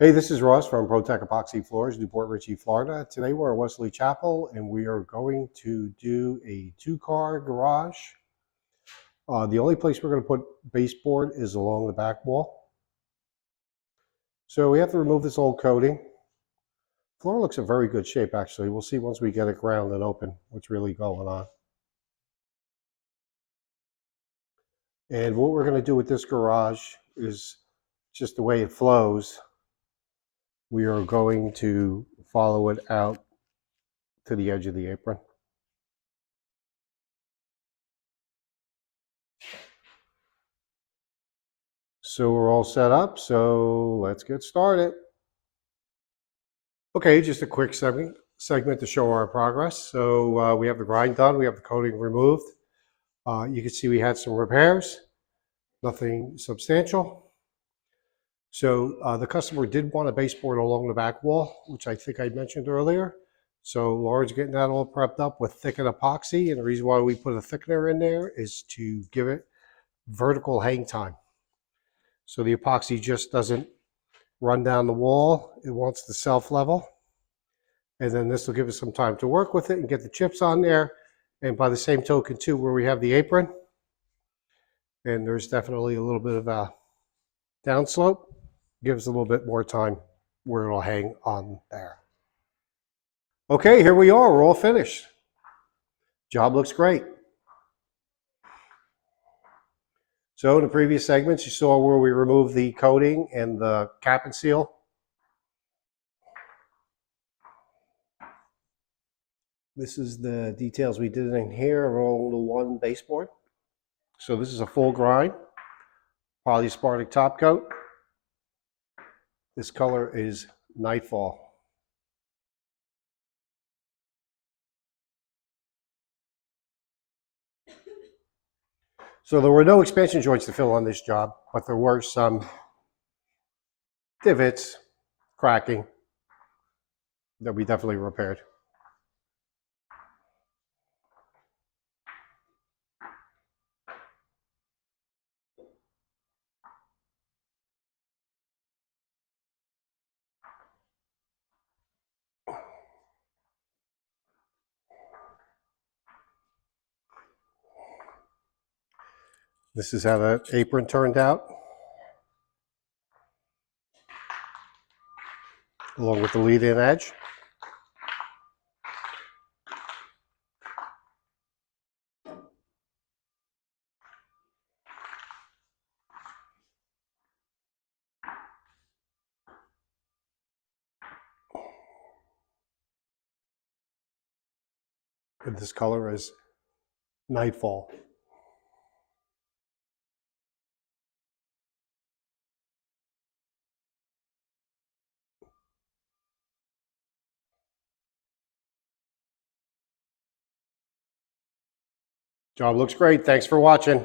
Hey, this is Ross from ProTech Epoxy Floors, Newport Richey, Florida. Today we're at Wesley Chapel and we are going to do a two-car garage. The only place we're going to put baseboard is along the back wall. So we have to remove this old coating. Floor looks in very good shape actually. We'll see once we get it ground and open what's really going on. And what we're going to do with this garage is just the way it flows. We are going to follow it out to the edge of the apron. So we're all set up, so let's get started. Okay, just a quick segment to show our progress. So we have the grind done, we have the coating removed. You can see we had some repairs, nothing substantial. So the customer did want a baseboard along the back wall, which I think I mentioned earlier. So Lauren's getting that all prepped up with thickened epoxy, and the reason why we put a thickener in there is to give it vertical hang time. So the epoxy just doesn't run down the wall. It wants to self-level. And then this will give us some time to work with it and get the chips on there. And by the same token too, where we have the apron, and there's definitely a little bit of a downslope, gives a little bit more time where it'll hang on there. Okay, here we are, we're all finished. Job looks great. So in the previous segments, you saw where we removed the coating and the cap and seal. This is the details we did in here along the one baseboard. So this is a full grind, polyaspartic top coat. This color is Nightfall. So there were no expansion joints to fill on this job, but there were some divots, cracking, that we definitely repaired. This is how the apron turned out, along with the lead-in edge. And this color is Nightfall. Job looks great. Thanks for watching.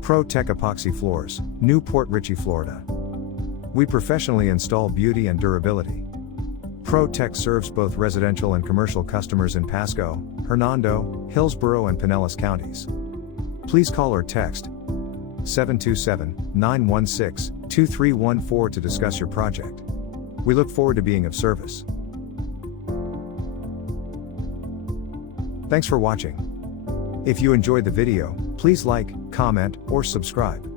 ProTech Epoxy Floors, Newport Richey, Florida. We professionally install beauty and durability. ProTech serves both residential and commercial customers in Pasco, Hernando, Hillsborough, and Pinellas counties. Please call or text 727-916-2314 to discuss your project. We look forward to being of service. Thanks for watching. If you enjoyed the video, please like, comment, or subscribe.